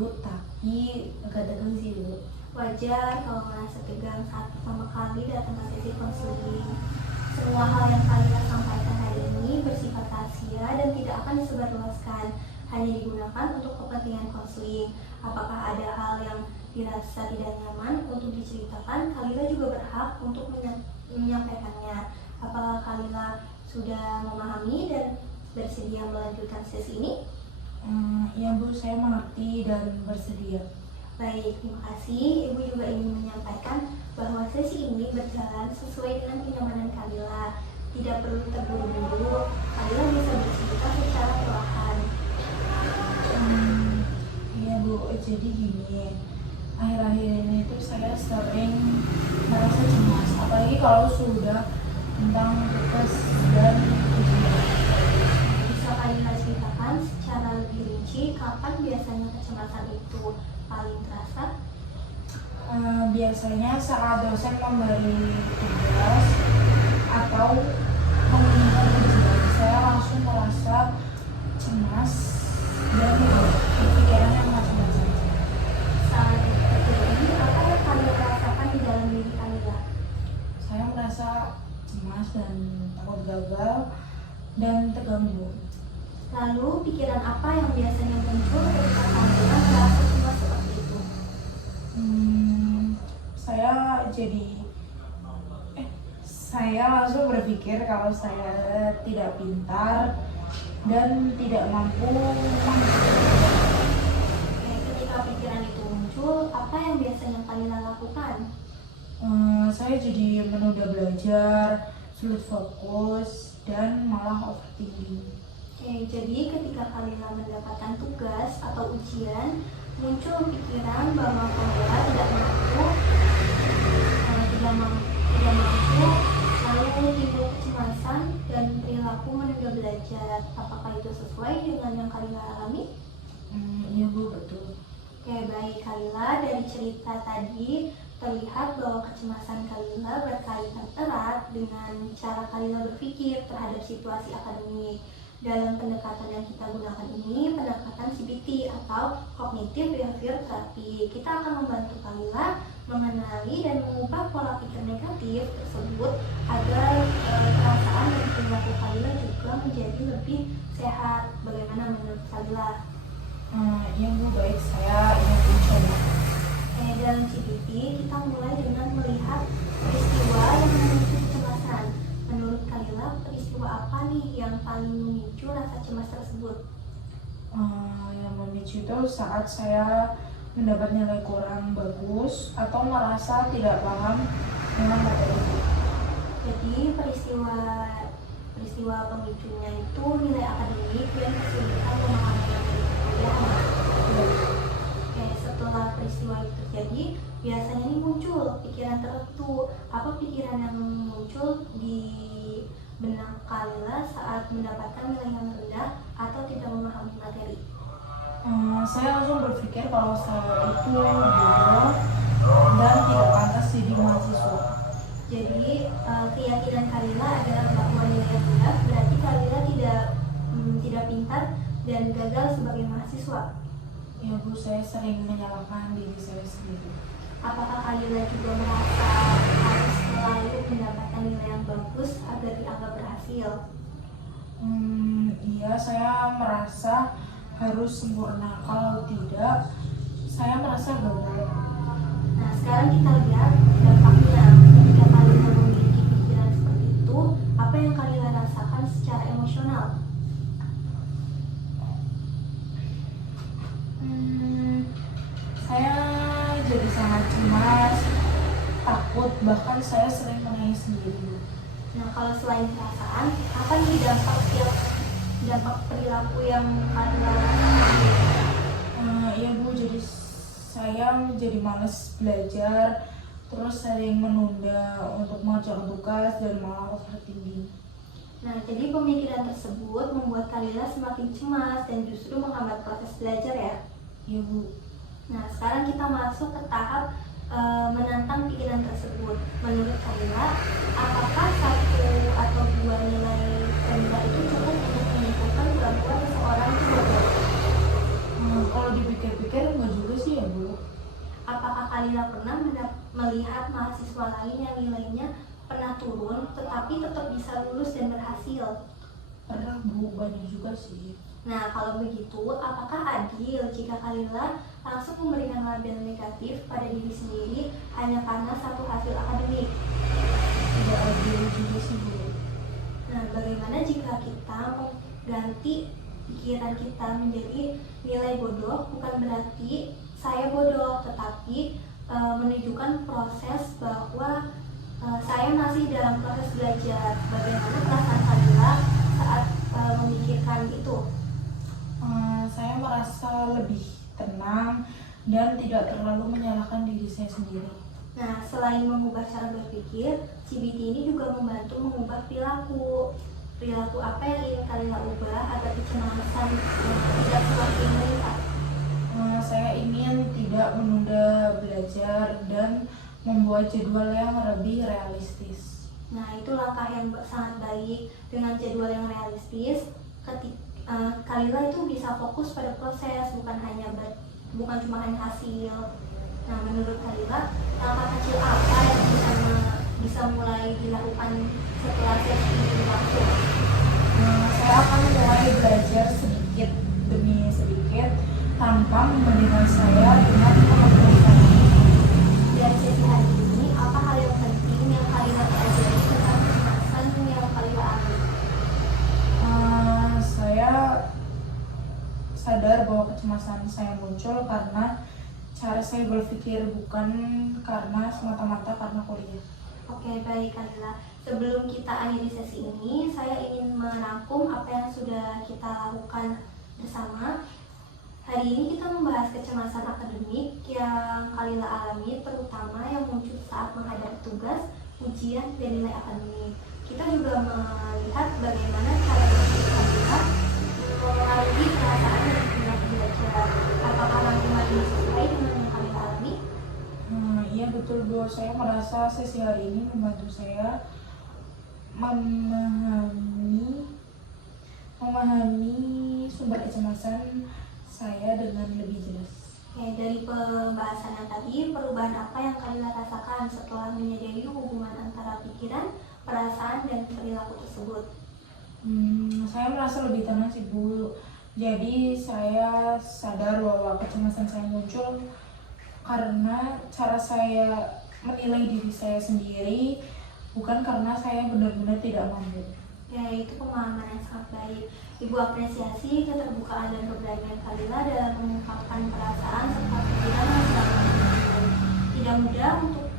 Bu, tapi agak tegang sih Bu. Wajar kalau merasa tegang saat pertama kali datang ke sesi konseling. Semua hal yang Kalila sampaikan hari ini bersifat rahasia dan tidak akan disebarluaskan, hanya digunakan untuk kepentingan konseling. Apakah ada hal yang dirasa tidak nyaman untuk diceritakan, Kalila juga berhak untuk menyampaikannya. Apakah Kalila sudah memahami dan bersedia melanjutkan sesi ini? Ya Bu, saya mengerti dan bersedia. Baik, terima kasih. Ibu juga ingin menyampaikan bahwa sesi ini berjalan sesuai dengan kenyamanan Kalila. Tidak perlu terburu-buru, Kalila bisa bercerita secara perlahan. Iya Bu, jadi gini, akhir-akhir ini tuh saya sering merasa cemas, apalagi kalau sudah tentang tugas dan ujian. Bisa Kalila ceritakan secara lebih rinci kapan biasanya kecemasan itu paling terasa? Biasanya saat dosen memberi tugas atau menginginkan ujian, saya langsung merasa cemas dan pikiran yang macam-macam. Saat terjadi, apa yang Kalila rasakan di dalam diri Kalila? Saya merasa cemas dan takut gagal dan tegang Bu. Lalu, pikiran apa yang biasanya muncul ketika Kalila merasa cemas seperti itu? Saya langsung berpikir kalau saya tidak pintar dan tidak mampu Ketika pikiran itu muncul, apa yang biasanya Kalila lakukan? saya jadi menunda belajar, sulit fokus, dan malah overthinking. Jadi ketika Kalila mendapatkan tugas atau ujian, muncul pikiran bahwa Kalila tidak mampu, lalu timbul kecemasan dan perilaku menunda belajar. Apakah itu sesuai dengan yang Kalila alami? Iya Bu, betul. Oke, baik Kalila, dari cerita tadi terlihat bahwa kecemasan Kalila berkaitan erat dengan cara Kalila berpikir terhadap situasi akademik. Dalam pendekatan yang kita gunakan ini, pendekatan CBT atau Cognitive Behavior Therapy, kita akan membantu Kalila mengenali dan mengubah pola pikir negatif tersebut agar perasaan dan perilaku Kalila juga menjadi lebih sehat. Bagaimana menurut Kalila? Iya Bu, baik, saya ingin mencoba. Dalam CBT, kita mulai dengan melihat peristiwa yang memicu kecemasan. Menurut Kalila, peristiwa apa nih yang paling memicu rasa cemas tersebut? Yang memicu itu saat saya mendapat nilai kurang bagus atau merasa tidak paham dengan materi. Jadi peristiwa pemicunya itu nilai akademik dan kesulitan memahami materi kuliah. Setelah peristiwa itu terjadi, biasanya ini muncul pikiran tertentu. Apa pikiran yang muncul di benak Kalila saat mendapatkan nilai yang rendah atau tidak memahami materi? Saya langsung berpikir kalau saya itu bodoh dan tidak pantas jadi mahasiswa. Jadi keyakinan Kalila adalah bahwa nilai rendah berarti Kalila tidak pintar dan gagal sebagai mahasiswa. Ya Bu, saya sering menyalahkan diri saya sendiri. Apakah Kalila juga merasa harus selalu mendapatkan nilai yang bagus agar dianggap berhasil? Iya, saya merasa harus sempurna. Kalau tidak, saya merasa gagal. Nah, sekarang kita lihat dampaknya. Ketika Kalila memiliki pikiran seperti itu, apa yang Kalila rasakan secara emosional? Saya jadi sangat cemas, takut, bahkan saya sering menangis sendiri. Nah, kalau selain perasaan, apa nih dampak perilaku yang Kalila rasakan? Iya Bu, jadi saya jadi malas belajar, terus sering menunda untuk mengerjakan tugas dan malah overthinking. Nah, jadi pemikiran tersebut membuat Kalila semakin cemas dan justru menghambat proses belajar ya? Iya Bu. Nah, sekarang kita masuk ke tahap menantang pikiran tersebut. Menurut Kalila, apakah satu atau dua nilai rendah itu cukup untuk menyimpulkan bahwa seseorang itu bodoh? Kalau dipikir-pikir nggak Pernah Bu, banyak juga sih. Nah, kalau begitu, apakah adil jika Kalila langsung memberikan label negatif pada diri sendiri hanya karena satu hasil akademik? Tidak adil juga sih Bu. Nah, bagaimana jika kita mengganti pikiran kita menjadi nilai bodoh? Bukan berarti saya bodoh, tetapi menunjukkan proses bahwa saya masih dalam proses belajar. Bagaimana perasaan Kalila saat memikirkan itu? Saya merasa lebih tenang dan tidak terlalu menyalahkan diri saya sendiri. Nah, selain mengubah cara berpikir, CBT ini juga membantu mengubah perilaku. Perilaku apa yang ingin Kalila ubah agar kecemasan tidak semakin meningkat? Saya ingin tidak menunda belajar dan membuat jadwal yang lebih realistis. Nah, itu langkah yang sangat baik. Dengan jadwal yang realistis, Kalila itu bisa fokus pada proses, bukan cuma hanya hasil. Nah, menurut Kalila, langkah kecil apa yang bisa mulai dilakukan setelah sesi ini berlangsung? Saya akan mulai belajar sedikit demi sedikit tanpa membandingkan saya dengan teman-teman saya. Dari sesi hari ini, apa hal yang penting yang Kalila pelajari tentang kecemasan yang Kalila alami? Saya sadar bahwa kecemasan saya muncul karena cara saya berpikir, bukan karena semata-mata karena kuliah. Oke, baik Kalila. Sebelum kita akhiri sesi ini, saya ingin merangkum apa yang sudah kita lakukan bersama. Hari ini kita membahas kecemasan akademik yang Kalila alami, terutama yang muncul saat menghadapi tugas, ujian, dan nilai akademik. Kita juga melihat bagaimana cara berpikir Kalila mempengaruhi perasaan dan perilaku belajar. Apakah rangkuman ini sesuai dengan yang Kalila alami? Iya betul Bu, saya merasa sesi hari ini membantu saya memahami sumber kecemasan saya dengan lebih jelas. Oke, dari pembahasan yang tadi, perubahan apa yang Kalila rasakan setelah menyadari hubungan antara pikiran, perasaan, dan perilaku tersebut? Saya merasa lebih tenang sih Bu. Jadi saya sadar bahwa kecemasan saya muncul karena cara saya menilai diri saya sendiri, bukan karena saya benar-benar tidak mampu. Ya, itu pemahaman yang sangat baik. Ibu apresiasi keterbukaan dan keberanian Kalila dalam mengungkapkan perasaan serta pikiran yang sedang menjadi. Tidak mudah untuk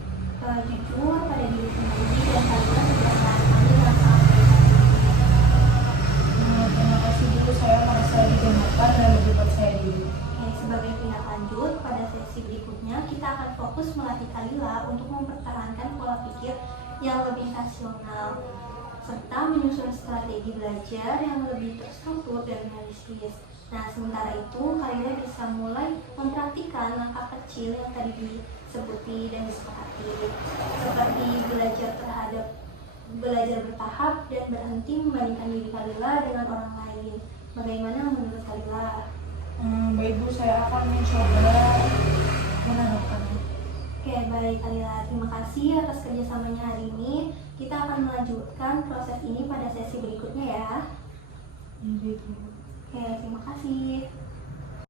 jujur pada diri sendiri, dan Kalila sudah melakukannya dengan sangat baik. Terima kasih Bu, saya merasa didengarkan dan lebih percaya diri. Oke, sebagai tindak lanjut, pada sesi berikutnya kita akan fokus melatih Kalila untuk mempertahankan pola pikir yang lebih rasional, serta menyusun strategi belajar yang lebih terstruktur dan realistis. Nah, sementara itu Kalila bisa mulai mempraktikkan langkah kecil yang tadi disebuti dan disepakati, seperti belajar bertahap dan berhenti membandingkan diri Kalila dengan orang lain. Bagaimana menurut Kalila? Baik Bu, saya akan mencoba menerapkannya. Oke, baik Kalila. Terima kasih atas kerjasamanya hari ini. Kita akan melanjutkan proses ini pada sesi berikutnya ya. Baik Bu. Oke, terima kasih.